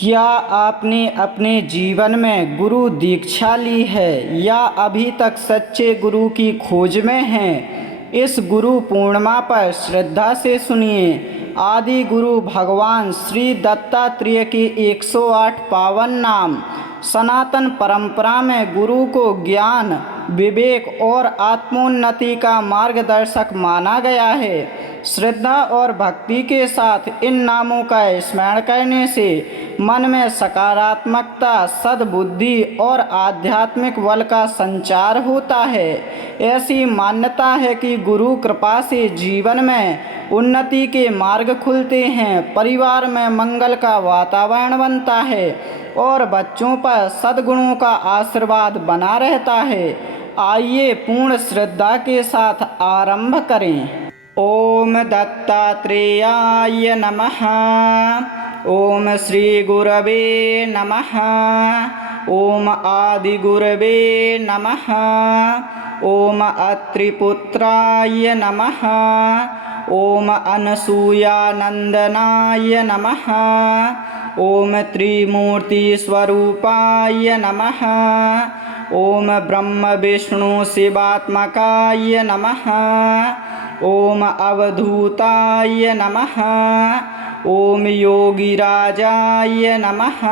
क्या आपने अपने जीवन में गुरु दीक्षा ली है या अभी तक सच्चे गुरु की खोज में हैं? इस गुरु पूर्णिमा पर श्रद्धा से सुनिए आदि गुरु भगवान श्री दत्तात्रेय के 108 पावन नाम। सनातन परंपरा में गुरु को ज्ञान, विवेक और आत्मोन्नति का मार्गदर्शक माना गया है। श्रद्धा और भक्ति के साथ इन नामों का स्मरण करने से मन में सकारात्मकता, सद्बुद्धि और आध्यात्मिक बल का संचार होता है। ऐसी मान्यता है कि गुरु कृपा से जीवन में उन्नति के मार्ग खुलते हैं, परिवार में मंगल का वातावरण बनता है और बच्चों पर सद्गुणों का आशीर्वाद बना रहता है। आइए पूर्ण श्रद्धा के साथ आरंभ करें। ओम दत्तात्रेयाय नमः। ओम श्री गुरवे नमः। ओम आदि गुरवे नमः। ओम अत्रिपुत्राय नमः। ओम अनसूयानंदनाय नमः। ओम त्रिमूर्ति स्वरूपाय नमः। ओम ब्रह्म विष्णु शिवात्मकाय नमः। ओम अवधूताय नमः। ओम योगिराजाय नमः।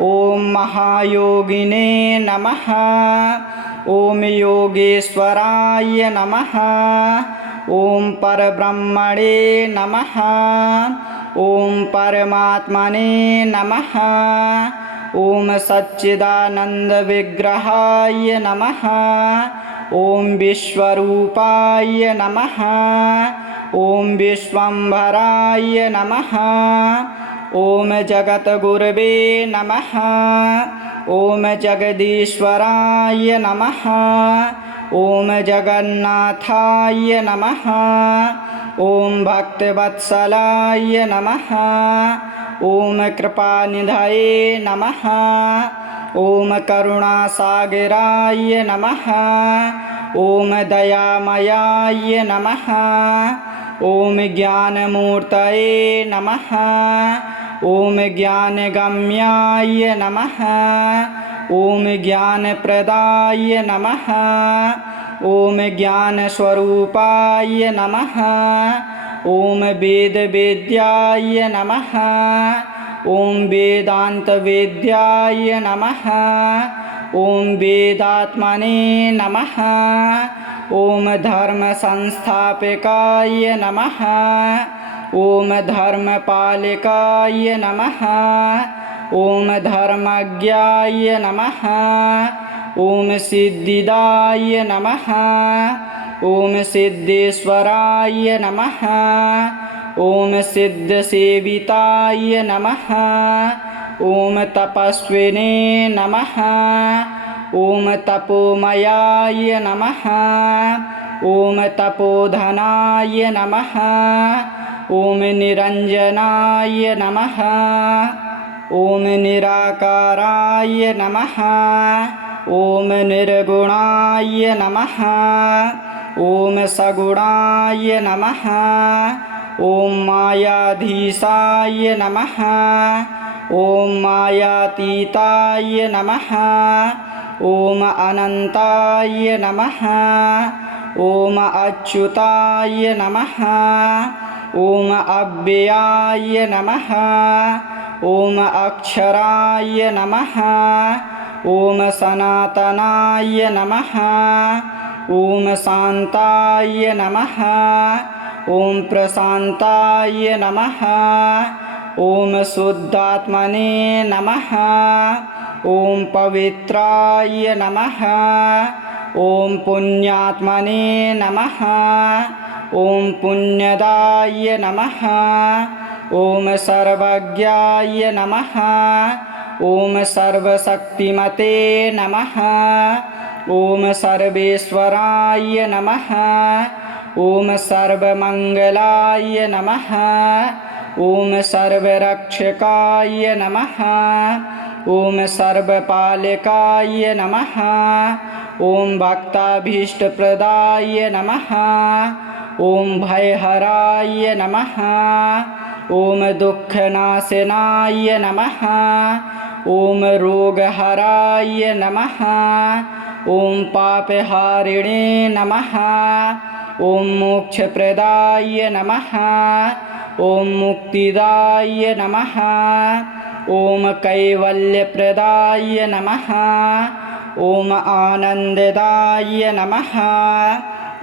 ओम महायोगिने नमः। ओम योगेश्वराय नमः। ओम परब्रह्मणे नमः। ओम परमात्मने नमः। ओम सच्चिदानंद विग्रहाय नमः। ओम विश्वरूपाय नमः। ओम विश्वंभराय नमः। ओम जगद्गुरवे नमः। ओम जगदीश्वराय नमः। ओम जगन्नाथाय नमः। ओम भक्तवत्सलाय नमः। ओम कृपानिधये नमः। ओम करुणासागराय नमः। ओम दयामयाय नमः। ओम ज्ञानमूर्तये नमः। ओम ज्ञानगम्याय नमः। ओम ज्ञानप्रदाय नमः। ओम ज्ञानस्वरूपाय नमः। ओम वेदवेद्याय नमः। ओम वेदांतवेद्याय नमः। ओम वेदात्मने नमः। ओम धर्म संस्थापकाय नमः। ओम धर्मपालकाय नमः। ओम धर्मज्ञाय नमः। ओम सिद्धिदाय नमः। ओम सिद्धेश्वराय नमः। ओम सिद्धसेविताय नमः। ओम तपस्विने नमः। ओम तपोमयाय नमः। ओम तपोधनाय नमः। ओम निरंजनाय नमः। ओम निराकाराय नमः। ओम निर्गुणाय नमः। ओम सगुणाय नमः। ओम मायाधीशाय नमः। ओम मायातीताय नमः। ओम अनंताय नमः। ओम अच्युताय नमः। ओम अव्ययाय नमः। ओम अक्षराय नमः। ओम सनातनाय नमः। ओम शांताय नमः। ओम प्रशांताय नमः। ओम शुद्धात्मने नमः। ओम पवित्राय नमः। ओम पुण्यात्मने नमः। ओम पुण्यदाय नमः। ओम सर्वज्ञाय नमः। ओम सर्वशक्तिमते नमः। ओम सर्वेश्वराय नमः। ओम सर्वमंगलाय नमः। ओम सर्वरक्षकाय नमः। ओम सर्वपालकाय नमः। ओम भक्ताभीष्टप्रदाय नमः। ओम भयहराय नमः। ॐ दुःखनाशनाय नमः। ॐ रोगहराय नमः। ॐ पापहारिणे नमः। ॐ मोक्षप्रदाय नमः। ॐ मुक्तिदाय नमः। ॐ कैवल्यप्रदाय नमः। ॐ आनन्ददाय नमः।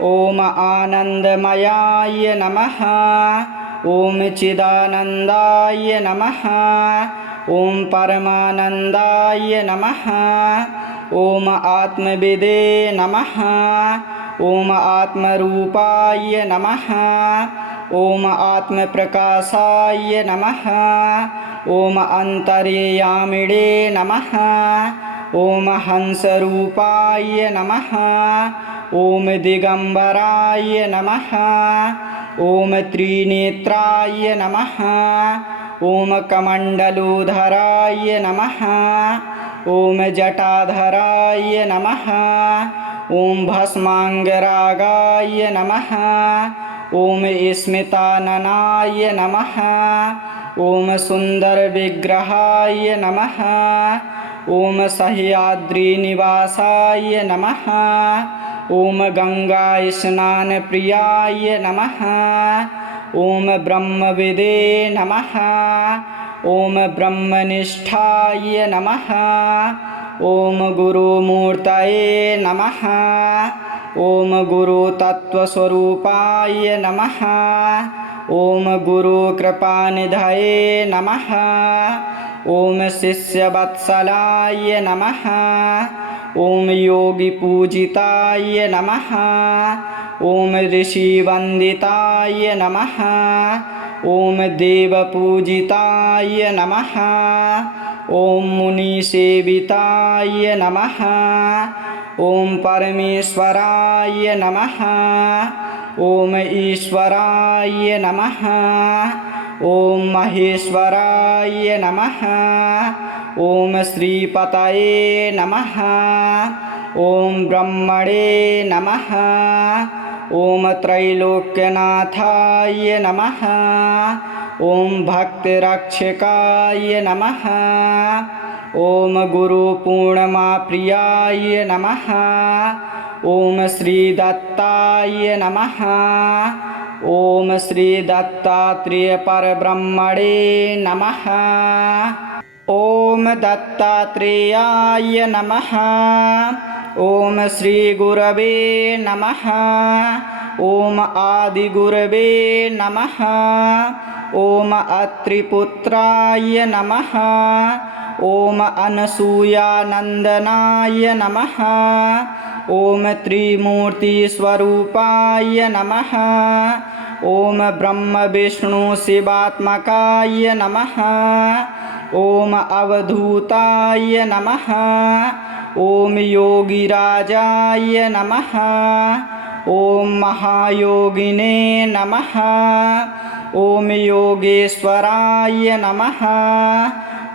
ॐ आनन्दमयाय नमः। ॐ चिदानन्दाय नमः। ॐ परमानन्दाय नमः। ॐ आत्मविदे नमः। ॐ आत्मरूपाय नमः। ॐ आत्मप्रकाशाय नमः। ॐ अन्तर्यामिणे नमः। ॐ हंसरूपाय नमः। ॐ दिगम्बराय नमः। ॐ त्रिनेत्राय नमः। ॐ कमण्डलुधराय नमः। ॐ जटाधराय नमः। ॐ भस्माङ्गरागाय नमः। ॐ स्मिताननाय नमः। ॐ सुन्दरविग्रहाय नमः। ॐ सह्याद्रिनिवासाय नमः। ॐ गङ्गास्नानप्रियाय नमः। ॐ ब्रह्मविदे नमः। ॐ ब्रह्मनिष्ठाय नमः। ॐ गुरुमूर्तये नमः। ॐ गुरुतत्त्वस्वरूपाय नमः। ॐ गुरुकृपानिधये नमः। ॐ शिष्यवत्सलाय नमः। ॐ योगिपूजिताय नमः। ॐ ऋषिवन्दिताय नमः। ॐ देवपूजिताय नमः। ॐ मुनिसेविताय नमः। ॐ परमेश्वराय नमः। ॐ ईश्वराय नमः। ॐ महेश्वराय नमः। ॐ श्रीपतये नमः। ॐ ब्रह्मणे नमः। ॐ त्रैलोक्यनाथाय नमः। ॐ भक्तिरक्षकाय नमः। ॐ गुरुपूर्णिमाप्रियाय नमः। ॐ श्रीदत्ताय नमः। ॐ श्रीदत्तात्रेयपरब्रह्मणे नमः। ॐ दत्तात्रेयाय नमः। ॐ श्रीगुरवे नमः। ॐ आदिगुरवे नमः। ॐ अत्रिपुत्राय नमः। ॐ अनसूयानन्दनाय नमः। ॐ त्रिमूर्तिस्वरूपाय नमः। ॐ ब्रह्मविष्णुशिवात्मकाय नमः। ॐ अवधूताय नमः। ॐ योगिराजाय नमः। ॐ महायोगिने नमः। ॐ योगेश्वराय नमः।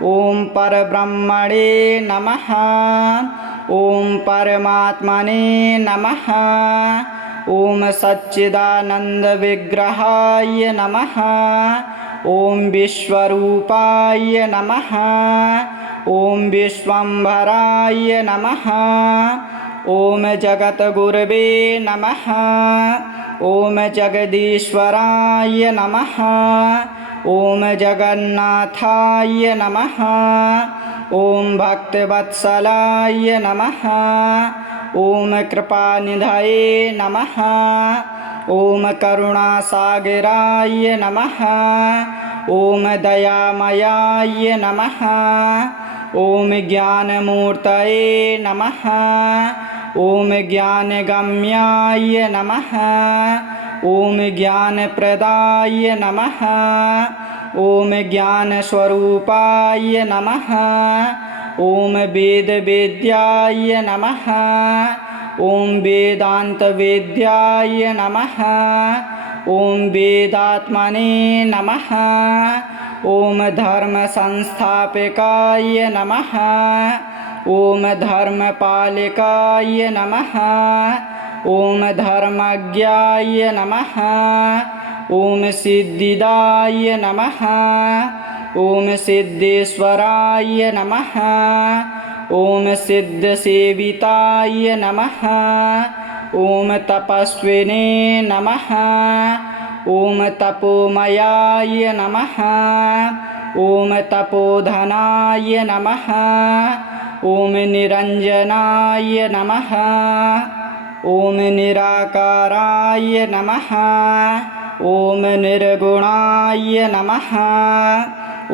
ॐ परब्रह्मणे नमः। ॐ परमात्मने नमः। ॐ सच्चिदानन्दविग्रहाय नमः। ॐ विश्वरूपाय नमः। ॐ विश्वम्भराय नमः। ॐ जगद्गुरवे नमः। ॐ जगदीश्वराय नमः। ॐ जगन्नाथाय नमः। ॐ भक्तवत्सलाय नमः। ॐ कृपानिधये नमः। ॐ करुणासागराय नमः। ॐ दयामयाय नमः। ॐ ज्ञानमूर्तये नमः। ॐ ज्ञानगम्याय नमः। ॐ ज्ञानप्रदाय नमः। ॐ ज्ञानस्वरूपाय नमः। ॐ वेदवेद्याय नमः। ॐ वेदान्तवेद्याय नमः। ॐ वेदात्मने नमः। ॐ धर्मसंस्थापकाय नमः। ॐ धर्मपालकाय नमः। ॐ धर्मज्ञाय नमः। ओम सिद्धिदाय नमः। ओम सिद्धेश्वराय नमः। ओम सिद्धसेविताय नमः। ओम तपस्विने नमः। ओम तपोमयाय नमः। ओम तपोधनाय नमः। ओम निरंजनाय नमः। ओम निराकाराय नमः। ओम निर्गुणाय नमः।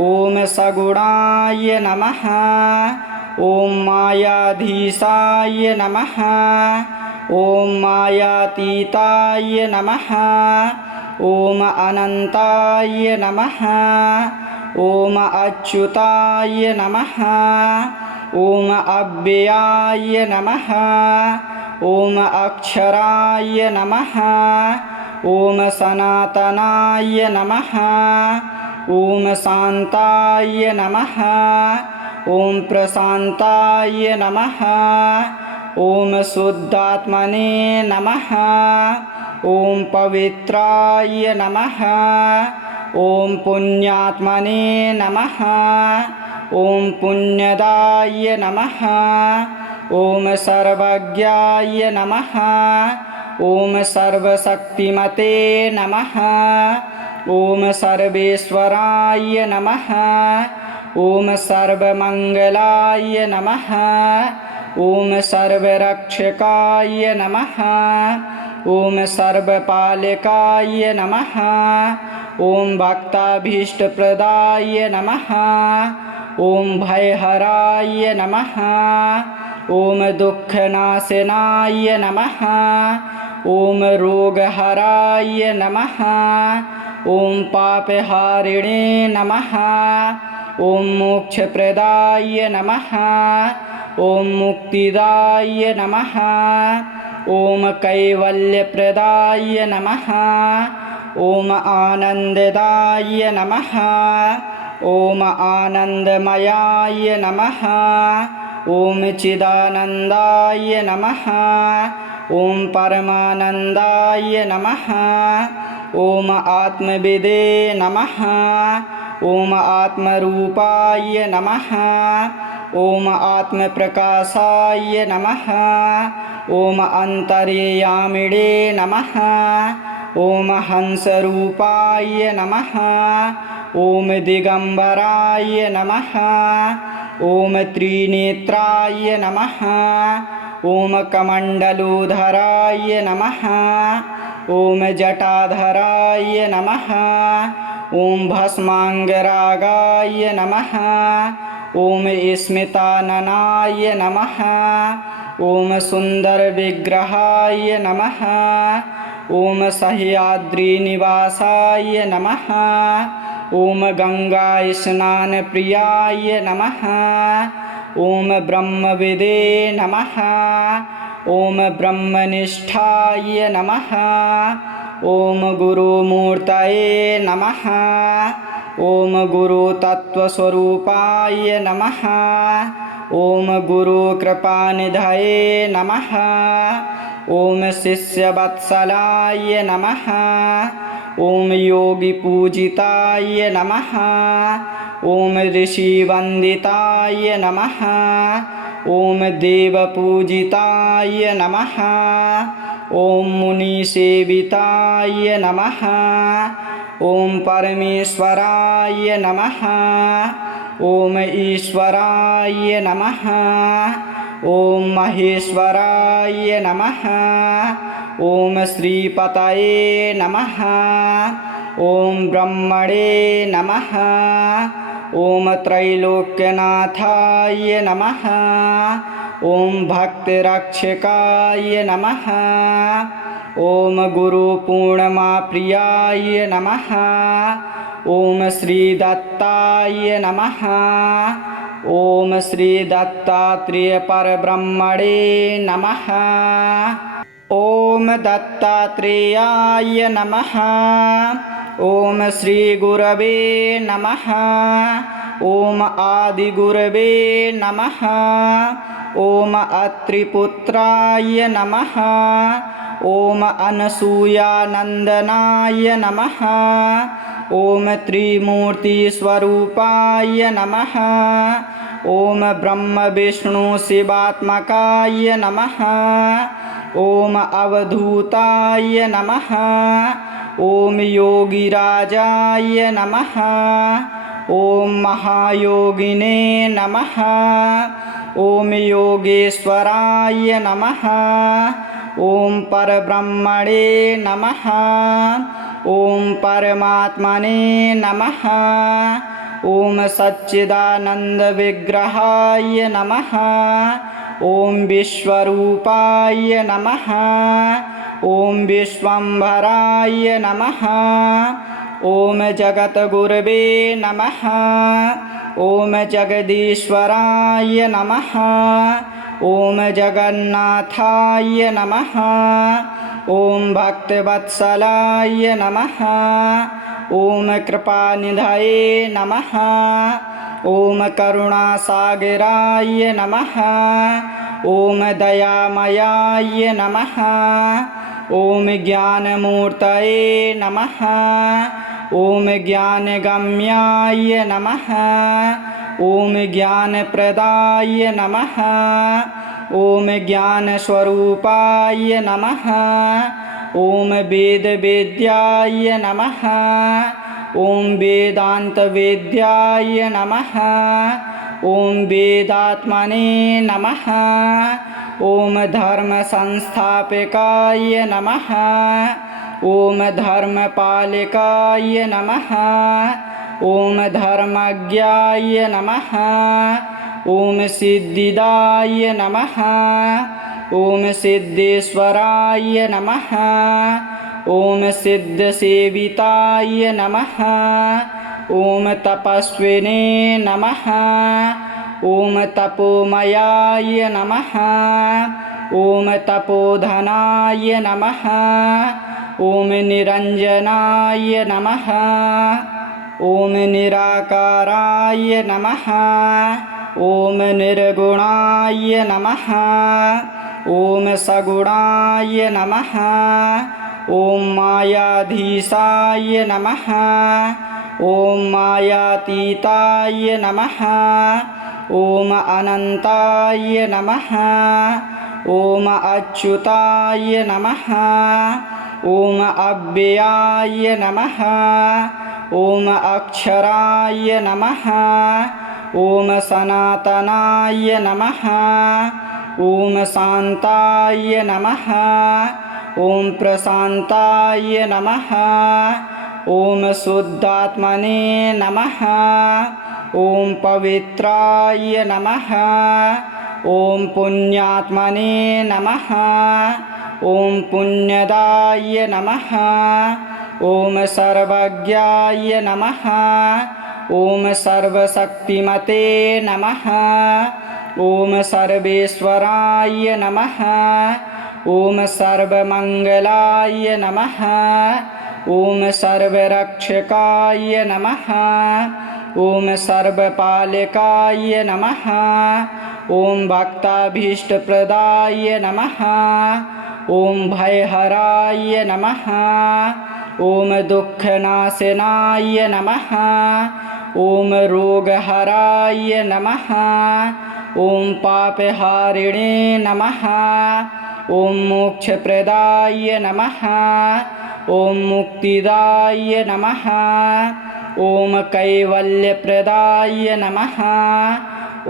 ओम सगुणाय नमः। ओम मायाधीशाय नमः। ओम मायातीताय नमः। ओम अनंताय नमः। ओम अच्युताय नमः। ओम अव्ययाय नमः। ओम अक्षराय नमः। ओम सनातनाय नमः। ओम शांताय नमः। ओम प्रशांताय नमः। ओम शुद्धात्मने नमः। ओम पवित्राय नमः। ओम पुण्यात्मने नमः। ओम पुण्यदाय नमः। ओम सर्वज्ञाय नमः। ओम सर्वशक्तिमते नमः। ओम सर्वेश्वराय नमः। ओम सर्वमंगलाय नमः। ओम सर्वरक्षकाय नमः। ओम सर्वपालकाय नमः। ओम भक्ताभीष्टप्रदाय नमः। ओम भयहराय नमः। ओम दुःखनाशनाय नमः। ओम रोगहराय नमः। ओम पापहारिणे नमः। ओम मोक्षप्रदाय नमः। ओम मुक्तिदाय नमः। ओम कैवल्यप्रदाय नमः। ओम आनंददाय नमः। ओम आनंदमयाय नमः। ओम चिदानंदाय नमः। ओम परमानंदाय नमः। ओम आत्मविदे नमः। ओम आत्मरूपाय नमः। ओम आत्मप्रकाशाय नमः। ओम अंतर्यामिणे नमः। ओम हंसरूपाय नमः। ओम दिगंबराय नमः। ओम त्रिनेत्राय नमः। ओम कमंडलूधराय नमः। ओम जटाधराय नमः। ओम भस्मांगरागाय नमः। ओम स्मिताननाय नमः। ओम सुंदर विग्रहाय नमः। ओम सह्याद्रीनिवासाय नमः। ओम गंगा स्नान प्रियाय नमः। ओम ब्रह्मविदे नमः। ओम ब्रह्मनिष्ठाय नमः। ओम गुरुमूर्तये नमः। ओम गुरुतत्त्वस्वरूपाय नमः। ओम गुरुकृपानिधये नमः। ओम शिष्यवत्सलाय नमः। ओम योगिपूजिताय नमः। ओम ऋषिवन्दिताय नमः। ओम देवपूजिताय नमः। ओम मुनिसेविताय नमः। ओम परमेश्वराय नमः। ओम ईश्वराय नमः। ओम महेश्वराय नमः। ओम श्रीपतये नमः। ओम ब्रह्मणे नमः। ओम त्रैलोक्यनाथाय नमः। ओम भक्तिरक्षकाय नमः। ओम गुरुपूर्णिमाप्रियाय नमः। ओम श्रीदत्ताय नमः। ओम श्रीदत्तात्रेयपरब्रह्मणे नमः। ओम दत्तात्रेयाय नमः। ओम श्रीगुरवे नमः। ओम आदिगुरवे नमः। ओम अत्रिपुत्राय नमः। ॐ अनसूयानन्दनाय नमः। ॐ त्रिमूर्तिस्वरूपाय नमः। ॐ ब्रह्मविष्णुशिवात्मकाय नमः। ॐ अवधूताय नमः। ॐ योगिराजाय नमः। ॐ महायोगिने नमः। ॐ योगेश्वराय नमः। ॐ परब्रह्मणे नमः। ॐ परमात्मने नमः। ॐ सच्चिदानन्दविग्रहाय नमः। ॐ विश्वरूपाय नमः। ॐ विश्वम्भराय नमः। ॐ जगद्गुरवे नमः। ॐ जगदीश्वराय नमः। ॐ जगन्नाथाय नमः। ॐ भक्तवत्सलाय नमः। ॐ कृपानिधये नमः। ॐ करुणासागराय नमः। ॐ दयामयाय नमः। ॐ ज्ञानमूर्तये नमः। ॐ ज्ञानगम्याय नमः। ॐ ज्ञानप्रदाय नमः। ॐ ज्ञानस्वरूपाय नमः। ॐ वेदवेद्याय नमः। ॐ वेदान्तवेद्याय नमः। ॐ वेदात्मने नमः। ॐ धर्मसंस्थापकाय नमः। ॐ धर्मपालकाय नमः। ॐ धर्मज्ञाय नमः। ॐ सिद्धिदाय नमः। ॐ सिद्धेश्वराय नमः। ॐ सिद्धसेविताय नमः। ॐ तपस्विने नमः। ॐ तपोमयाय नमः। ॐ तपोधनाय नमः। ॐ निरञ्जनाय नमः। ॐ निराकाराय नमः। ॐ निर्गुणाय नमः। ॐ सगुणाय नमः। ॐ मायाधीशाय नमः। ॐ मायातीताय नमः। ॐ अनन्ताय नमः। ॐ अच्युताय नमः। ॐ अव्ययाय नमः। ॐ अक्षराय नमः। ॐ सनातनाय नमः। ॐ शान्ताय नमः। ॐ प्रशान्ताय नमः। ॐ शुद्धात्मने नमः। ॐ पवित्राय नमः। ॐ पुण्यात्मने नमः। ॐ पुण्यदाय नमः। ॐ सर्वज्ञाय नमः। ॐ सर्वशक्तिमते नमः। ॐ सर्वेश्वराय नमः। ॐ सर्वमङ्गलाय नमः। ॐ सर्वरक्षकाय नमः। ॐ सर्वपालकाय नमः। ॐ भक्ताभीष्टप्रदाय नमः। ॐ भयहराय नमः। ॐ दुःखनाशनाय नमः। ॐ रोगहराय नमः। ॐ पापहारिणे नमः। ॐ मोक्षप्रदाय नमः। ॐ मुक्तिदाय नमः। ॐ कैवल्यप्रदाय नमः।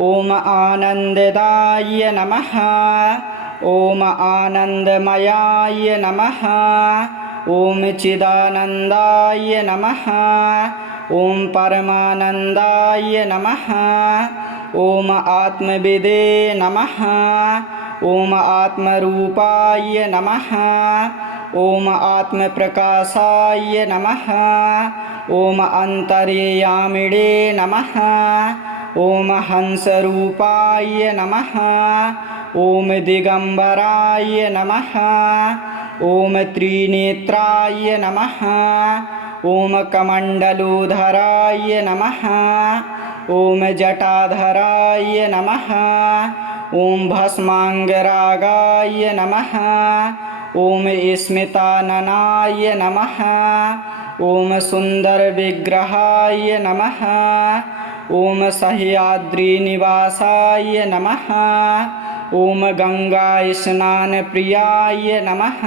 ॐ आनन्ददाय नमः। ॐ आनन्दमयाय नमः। ॐ चिदानन्दाय नमः। ॐ परमानन्दाय नमः। ॐ आत्मविदे नमः। ॐ आत्मरूपाय नमः। ॐ आत्मप्रकाशाय नमः। ॐ अन्तर्यामिणे नमः। ॐ हंसरूपाय नमः। ॐ दिगम्बराय नमः। ॐ त्रिनेत्राय नमः। ॐ कमण्डलुधराय नमः। ॐ जटाधराय नमः। ॐ भस्माङ्गरागाय नमः। ओम स्मिताननाय नमः। ओम सुंदर विग्रहाय नमः। ओम सह्याद्रीनिवासाय नमः। ओम गंगा स्नान प्रियाय नमः।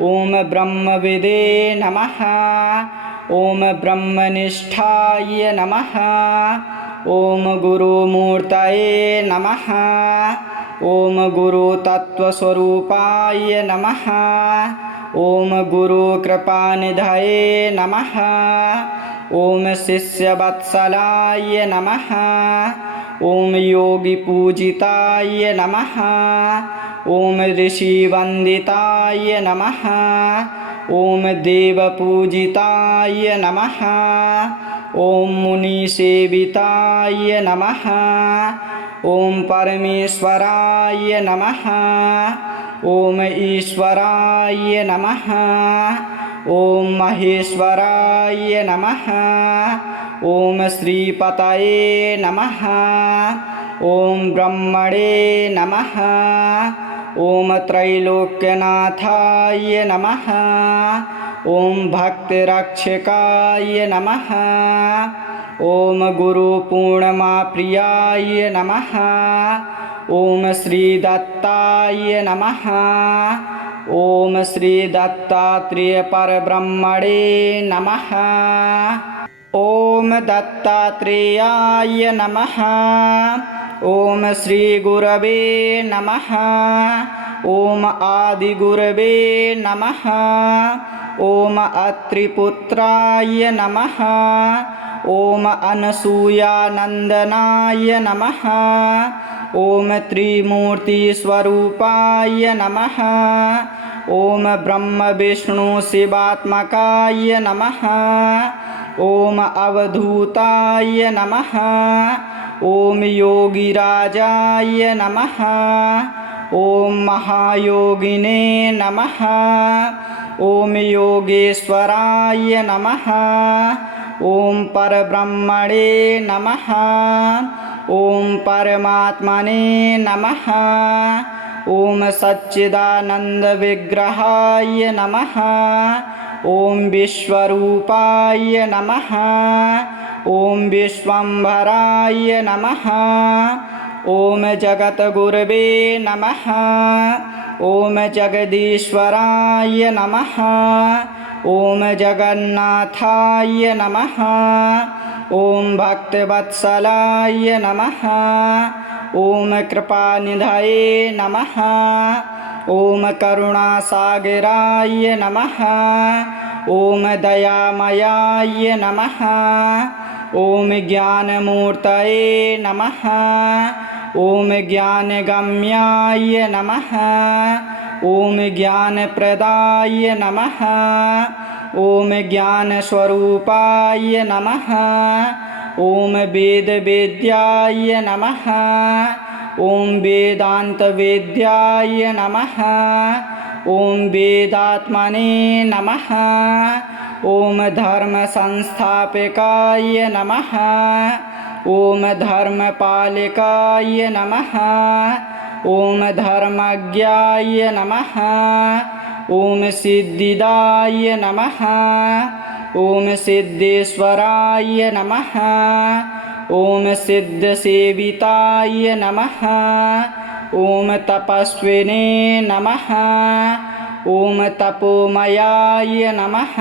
ओम ब्रह्मविदे नमः। ओम ब्रह्मनिष्ठाय नमः। ओम गुरुमूर्तये नमः। ओम गुरुतत्त्वस्वरूपाय नमः। ओम गुरुकृपानिधये नमः। ओम शिष्यवत्सलाय नमः। ओम योगिपूजिताय नमः। ओम ऋषिवन्दिताय नमः। ओम देवपूजिताय नमः। ओम मुनिसेविताय नमः। ओम परमेश्वराय नमः। ओम ईश्वराय नमः। ओम महेश्वराय नमः। ओम श्रीपतये नमः। ओम ब्रह्मणे नमः। ओम त्रैलोक्यनाथाय नमः। ओम भक्तिरक्षकाय नमः। ओम गुरुपूर्णिमाप्रियाय नमः। ओम श्रीदत्ताय नमः। ओम श्रीदत्तात्रेयपरब्रह्मणे नमः। ओम दत्तात्रेयाय नमः। ओम श्रीगुरवे नमः। ओम आदिगुरवे नमः। ओम अत्रिपुत्राय नमः। ओम अनसूयानंदनाय नमः। ओम त्रिमूर्तिस्वरूपाय नमः। ओम ब्रह्म विष्णु शिवात्मकाय नमः। ओम अवधूताय नमः। ओम योगिराजाय नमः। ओम महायोगिने नमः। ओम योगेश्वराय नमः। ओम परब्रह्मणे नमः। ओम परमात्मने नमः। ओम सच्चिदानंद विग्रहाय नमः। ओम विश्वरूपाय नमः। ओम विश्वंभराय नमः। ओम जगद्गुरवे नमः। ओम जगदीश्वराय नमः। ओम जगन्नाथाय नमः। ओम भक्तवत्सलाय नमः। ओम कृपानिधये नमः। ओम करुणासागराय नमः। ओम दयामयाय नमः। ओम ज्ञानमूर्तये नमः। ओम ज्ञानगम्याय नमः। ओम ज्ञानप्रदाय नमः। ओम ज्ञानस्वरूपाय नमः। ओम वेदवेद्याय नमः। ओम वेदान्तवेद्याय नमः। ओम वेदात्मने नमः। ओम धर्मसंस्थापकाय नमः। ओम धर्मपालकाय नमः। ओम धर्मज्ञाय नमः। ओम सिद्धिदाय नमः। ओम सिद्धेश्वराय नमः। ओम सिद्धसेविताय नमः। ओम तपस्विने नमः। ओम तपोमयाय नमः।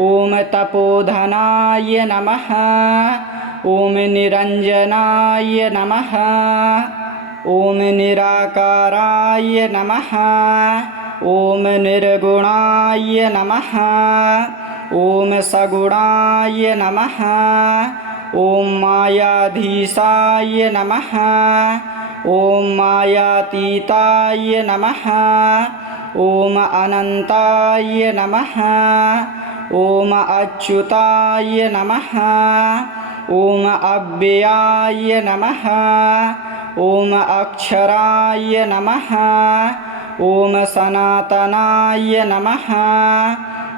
ओम तपोधनाय नमः। ओम निरंजनाय नमः। ओम निराकाराय नमः। ओम निर्गुणाय नमः। ओम सगुणाय नमः। ओम मायाधीशाय नमः। ओम मायातीताय नमः। ओम अनंताय नमः। ओम अच्युताय नमः। ओम अव्ययाय नमः। ओम अक्षराय नमः। ओम सनातनाय नमः।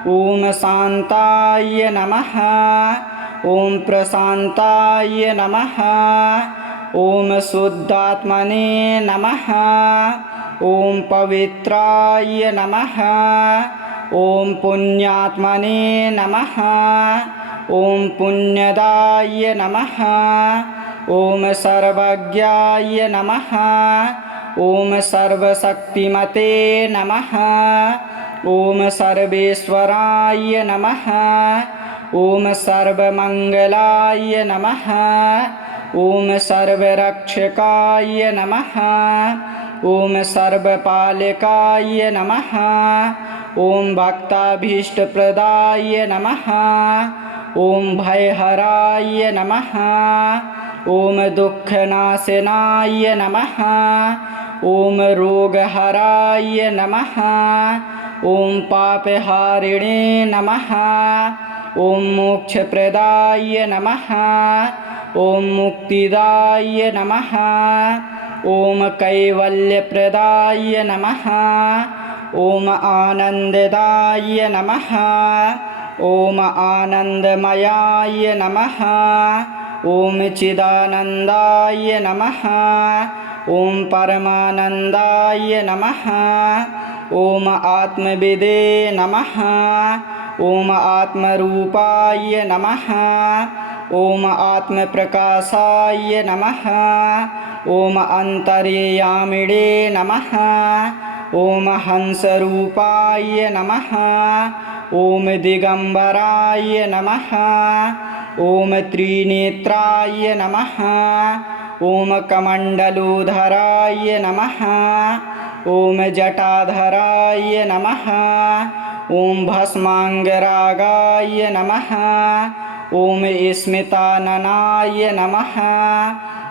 ओम शांताय नमः। ओम प्रशांताय नमः। ओम शुद्धात्मने नमः। ॐ पवित्राय नमः। ॐ पुण्यात्मने नमः। ॐ पुण्यदाय नमः। ॐ सर्वज्ञाय नमः। ॐ सर्वशक्तिमते नमः। ॐ सर्वेश्वराय नमः। ॐ सर्वमङ्गलाय नमः। ॐ सर्वरक्षकाय नमः। ॐ सर्वपालकाय नमः। ॐ भक्ताभीष्टप्रदाय नमः। ॐ भयहराय नमः। ॐ दुःखनाशनाय नमः। ॐ रोगहराय नमः। ॐ पापहारिणे नमः। ॐ मोक्षप्रदाय नमः। ॐ मुक्तिदाय नमः। ॐ कैवल्यप्रदाय नमः। ॐ आनन्ददाय नमः। ॐ आनन्दमयाय नमः। ॐ चिदानन्दाय नमः। ॐ परमानन्दाय नमः। ॐ आत्मविदे नमः। ॐ आत्मरूपाय नमः। ॐ आत्मप्रकाशाय नमः। ॐ अन्तर्यामिणे नमः। ॐ हंसरूपाय नमः। ॐ दिगम्बराय नमः। ॐ त्रिनेत्राय नमः। ॐ कमण्डलुधराय नमः। ॐ जटाधराय नमः। ॐ भस्माङ्गरागाय नमः। ॐ स्मिताननाय नमः।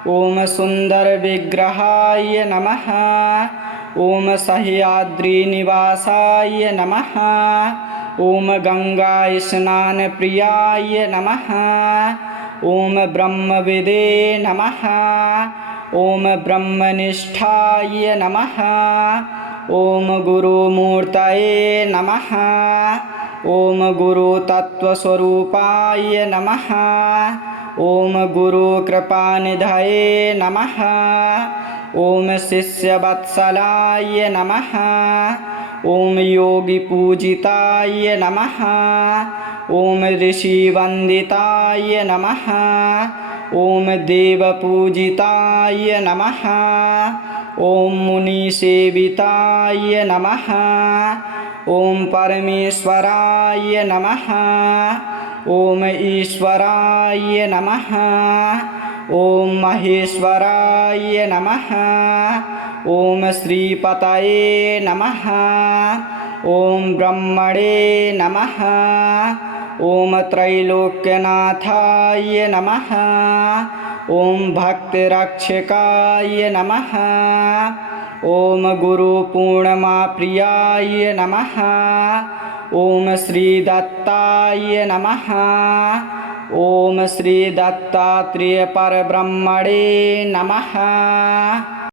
ॐ सुन्दरविग्रहाय नमः। ॐ सह्याद्रिनिवासाय नमः। ॐ गङ्गास्नानप्रियाय नमः। ॐ ब्रह्मविदे नमः। ॐ ब्रह्मनिष्ठाय नमः। ॐ गुरुमूर्तये नमः। ॐ गुरुतत्त्वस्वरूपाय नमः। ॐ गुरुकृपानिधये नमः। ॐ शिष्यवत्सलाय नमः। ॐ योगिपूजिताय नमः। ॐ ऋषिवन्दिताय नमः। ॐ देवपूजिताय नमः। ॐ मुनिसेविताय नमः। ॐ परमेश्वराय नमः। ॐ ईश्वराय नमः। ॐ महेश्वराय नमः। ॐ श्रीपतये नमः। ॐ ब्रह्मणे नमः। ॐ त्रैलोक्यनाथाय नमः। ॐ भक्तरक्षकाय नमः। ॐ गुरुपूर्णिमाप्रियाय नमः। ॐ श्रीदत्ताय नमः। ॐ श्रीदत्तात्रेयपरब्रह्मणे नमः।